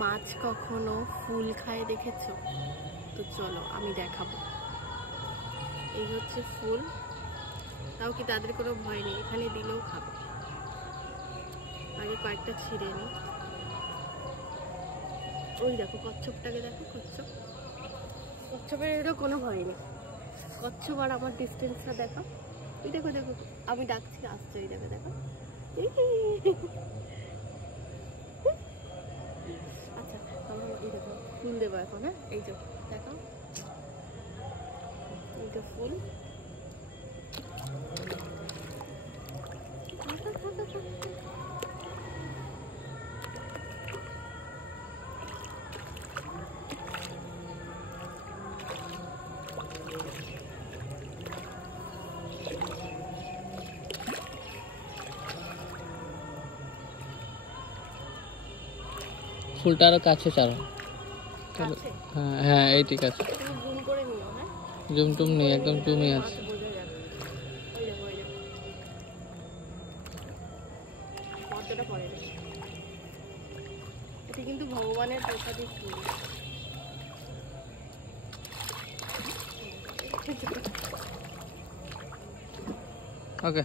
মাছ কখনো ফুল খায় দেখেছো? তো চলো আমি দেখাবো। এই হচ্ছে ফুল, তাও কি তাদের কোনো ভয় নেই, এখানে দিলেও খাবে। আগে কয়েকটা ছিঁড়ে নি। ওই দেখো কচ্ছপটাকে দেখো, কচ্ছপের এরও কোনো ভয় নেই। কচ্ছপ আর আমার ডিস্টেন্সটা দেখো, ওই দেখো দেখো আমি ডাকছি আসছে, ওই দেখো দেখো। আচ্ছা আমরা এই দেখো ফুল দেবো এখন। হ্যাঁ এই যে দেখো, এইটা ফুল। ফুলটা আরো কাছে চালো। হ্যাঁ হ্যাঁ এই ঠিক আছে। জুম টুম নেই, একদম জুমই আছে। এটা কিন্তু ভগবানের প্রসাদী ফুল। ওকে।